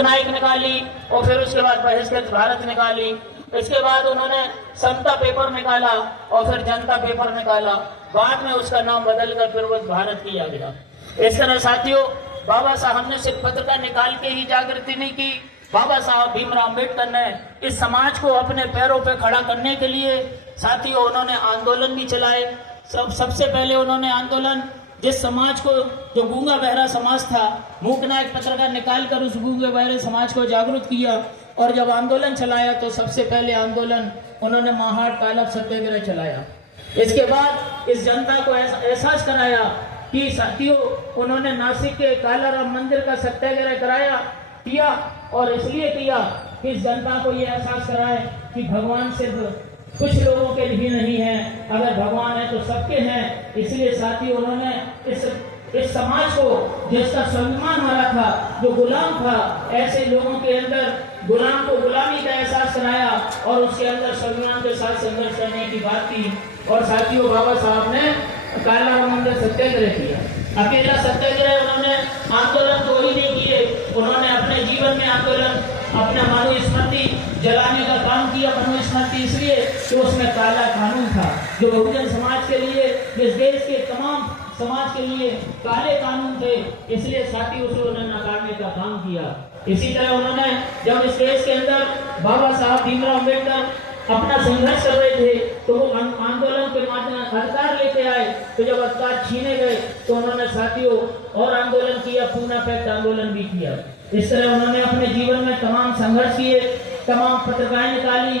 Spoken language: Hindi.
मूकनायक निकाली और फिर उसके बाद बहिष्कृत भारत निकाली। इसके बाद उन्होंने समता पेपर निकाला और फिर जनता पेपर निकाला। बाद में उसका नाम बदलकर फिर वो भारत किया गया। इस तरह साथियों, बाबा साहब ने सिर्फ पत्रिका निकाल के ही जागृति नहीं की। बाबा साहब भीमराव अम्बेडकर ने इस समाज को अपने पैरों पर खड़ा करने के लिए साथियों उन्होंने आंदोलन भी चलाए। सबसे पहले उन्होंने आंदोलन जिस समाज को, जो गूंगा बहरा समाज था, मूकनायक पत्रिका निकालकर उस गूंगे बहरे समाज को जागरूक किया। और जब आंदोलन चलाया तो सबसे पहले आंदोलन उन्होंने महाड़ काला सत्याग्रह चलाया। इसके बाद इस जनता को एहसास कराया कि साथियों उन्होंने नासिक के कालाराम मंदिर का सत्याग्रह किया और इसलिए किया कि इस जनता को ये एहसास कराए कि भगवान सिर्फ कुछ लोगों के लिए नहीं है, अगर भगवान है तो सबके हैं। इसलिए साथियों उन्होंने इस समाज को, जिसका स्वाभिमान वाला था, जो गुलाम था, ऐसे लोगों के अंदर गुलाम को गुलामी का एहसास कराया और उसके अंदर स्वाभिमान के साथ संघर्ष करने की बात की। और साथियों बाबा साहब ने कालाराम मंदिर सत्याग्रह किया। अकेला सत्याग्रह उन्होंने आंदोलन तो ही नहीं किए, उन्होंने अपने जीवन में आंदोलन, अपना मनुस्मृति जलाने का काम किया। मनुस्मृति इसलिए कि उसमें काला कानून था जो बहुजन समाज के लिए, इस देश के तमाम समाज के लिए काले कानून थे, इसलिए साथी उसे उन्होंने नकारने का काम किया। इसी तरह उन्होंने जब इस देश के अंदर बाबा साहब भीमराव अम्बेडकर अपना संघर्ष कर रहे थे तो वो आंदोलन के माध्यम अधिकार लेके आए। तो जब अधिकार छीने गए तो उन्होंने साथियों और आंदोलन किया, पूना पैक्ट आंदोलन भी किया। इस तरह उन्होंने अपने जीवन में तमाम संघर्ष किए, तमाम पत्रिकाएं निकाली।